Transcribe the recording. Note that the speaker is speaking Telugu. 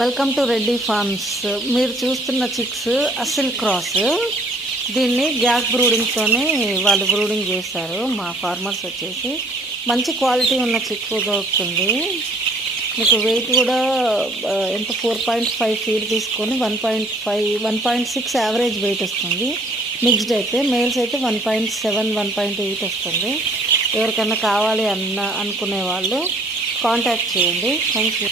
Welcome to Reddy forms. మీరు చూస్తున్న చిక్స్ అసిల్ క్రాస్. దీన్ని గ్యాస్ బ్రూడింగ్తోనే వాళ్ళు బ్రూడింగ్ చేస్తారు. మా ఫార్మర్స్ వచ్చేసి మంచి క్వాలిటీ ఉన్న చిక్ దొరుకుతుంది. మీకు వెయిట్ కూడా ఎంత 4.5 ఫీట్ తీసుకొని 1.6 యావరేజ్ వెయిట్ వస్తుంది. మిక్స్డ్ అయితే మేల్స్ అయితే 1.7 1.8 వస్తుంది. ఎవరికన్నా కావాలి అనుకునే వాళ్ళు కాంటాక్ట్ చేయండి. Thank you.